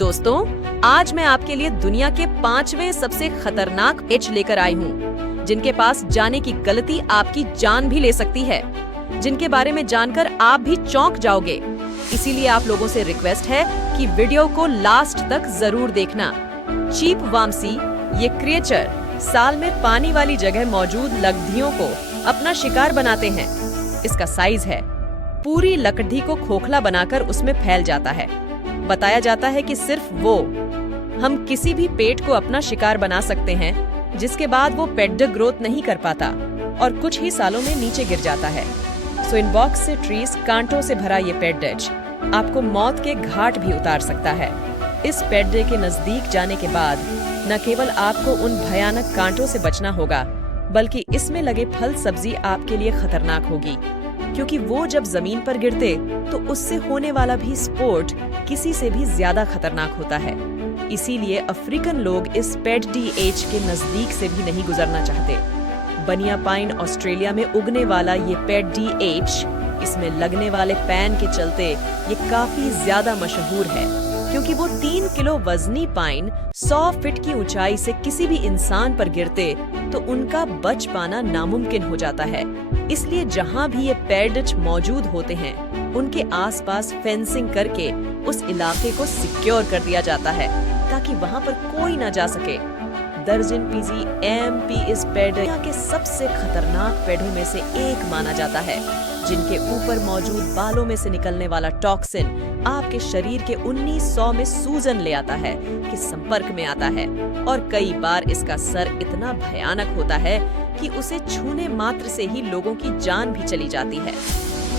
दोस्तों, आज मैं आपके लिए दुनिया के 5वें सबसे खतरनाक पेच लेकर आई हूँ, जिनके पास जाने की गलती आपकी जान भी ले सकती है, जिनके बारे में जानकर आप भी चौंक जाओगे। इसीलिए आप लोगों से रिक्वेस्ट है कि वीडियो को लास्ट तक जरूर देखना। चीप वामसी, ये क्रिएचर साल में पानी वाली जगह मौजूद लकड़ियों को अपना शिकार बनाते हैं। इसका साइज है, पूरी लकड़ी को खोखला बनाकर उसमें फैल जाता है। बताया जाता है कि सिर्फ हम किसी भी पेट को अपना शिकार बना सकते हैं, जिसके बाद वो पेट ग्रोथ नहीं कर पाता और कुछ ही सालों में नीचे गिर जाता है। सो इनबॉक्स से ट्रीज कांटों से भरा ये पेट डच आपको मौत के घाट भी उतार सकता है। इस पेट डे के नजदीक जाने के बाद न केवल आपको उन भयानक कांटों से बचना होगा, बल्कि इसमें लगे फल सब्जी आपके लिए खतरनाक होगी, क्योंकि वो जब जमीन पर गिरते तो उससे होने वाला भी स्पोर्ट किसी से भी ज्यादा खतरनाक होता है। इसीलिए अफ्रीकन लोग इस पेट डीएच के नजदीक से भी नहीं गुजरना चाहते। बनिया पाइन ऑस्ट्रेलिया में उगने वाला ये पेट डीएच, इसमें लगने वाले पैन के चलते ये काफी ज्यादा मशहूर है, क्योंकि वो 3 किलो वजनी पाइन 100 फीट की ऊंचाई से किसी भी इंसान पर गिरते तो उनका बच पाना नामुमकिन हो जाता है। इसलिए जहाँ भी ये पेट डच मौजूद होते हैं, उनके आसपास फेंसिंग करके उस इलाके को सिक्योर कर दिया जाता है, ताकि वहाँ पर कोई ना जा सके। दर्जन PGMP इस पेड़ के सबसे खतरनाक पेड़ों में से एक माना जाता है, जिनके ऊपर मौजूद बालों में से निकलने वाला टॉक्सिन आपके शरीर के 1900 में सूजन ले आता है कि संपर्क में आता है, और कई बार इसका सर इतना भयानक होता है कि उसे छूने मात्र से ही लोगों की जान भी चली जाती है।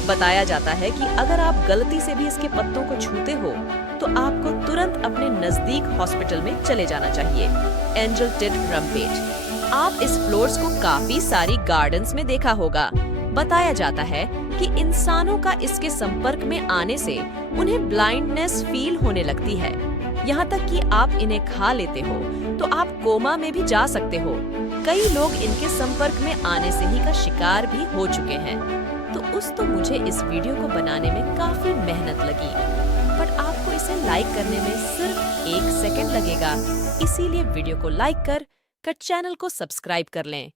बताया जाता है कि अगर आप गलती से भी इसके पत्तों को छूते हो तो आपको तुरंत अपने नजदीक हॉस्पिटल में चले जाना चाहिए। एंजल टिड रम्पेट, आप इस फ्लोर्स को काफी सारी गार्डन्स में देखा होगा। बताया जाता है कि इंसानों का इसके संपर्क में आने से उन्हें ब्लाइंडनेस फील होने लगती है, यहाँ तक कि आप इन्हें खा लेते हो तो आप कोमा में भी जा सकते हो। कई लोग इनके संपर्क में आने से ही का शिकार भी हो चुके हैं। तो मुझे इस वीडियो को बनाने में काफी मेहनत लगी, बट आपको इसे लाइक करने में सिर्फ 1 सेकंड लगेगा। इसीलिए वीडियो को लाइक कर चैनल को सब्सक्राइब कर लें।